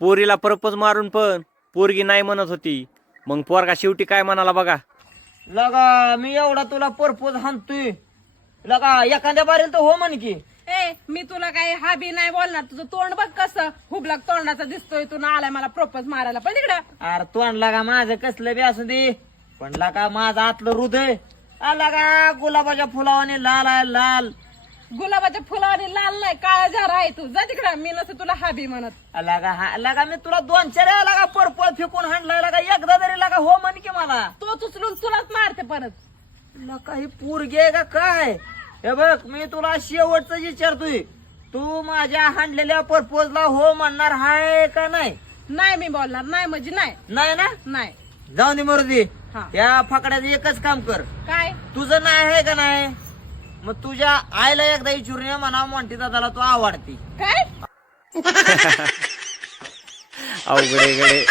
पोरीला प्रपोज मारून पण पोरगी नाही म्हणत होती. मग पोरगा शेवटी काय म्हणाला बघा. लगा मी एवढा तुला परपोज हाणतोय लगा एखाद्या बारील तर हो म्हण की. ए मी तुला काही हा बी नाही बोलणार. तुझं तोंड बघ कसं हुबलक तोंडाचा दिसतोय. तू ना आलाय मला प्रपोज मारायला पण तिकडं. अरे तोंड लागा माझं कसलं बी असू दे पण लगा माझं आतलं हृदय लगा गुलाबाच्या फुलावाने लाल आहे लाल. गुलाबाच्या फुलावाने लाल नाही काळा झार आहे तू. जा तिकडं. मी नसं तुला हा बी म्हणत. लगा मी तुला 2-4 वेळा लगा परपोज फेकून हाणलाय लगा एकदा तरी लगा हो म्हण की मला. तो उचलून तुलाच मारते परत. लगा ही पोरगी आहे का काय. हे बघ मी तुला शेवटचं विचारतोय तू माझ्या हाणलेल्या परपोजला हो म्हणणार हाय का नाही. नाही मी बोलणार नाही म्हणजे नाही. नाही ना नाही. जाऊन दे मरुदी. हा. त्या फकड्याचं एकच काम कर काय तुझं नाही आहे का नाही मग तुझ्या आईला एकदा विचारून ये म्हणा म्हणते दादाला तू आवडती. काय अवघडे गडे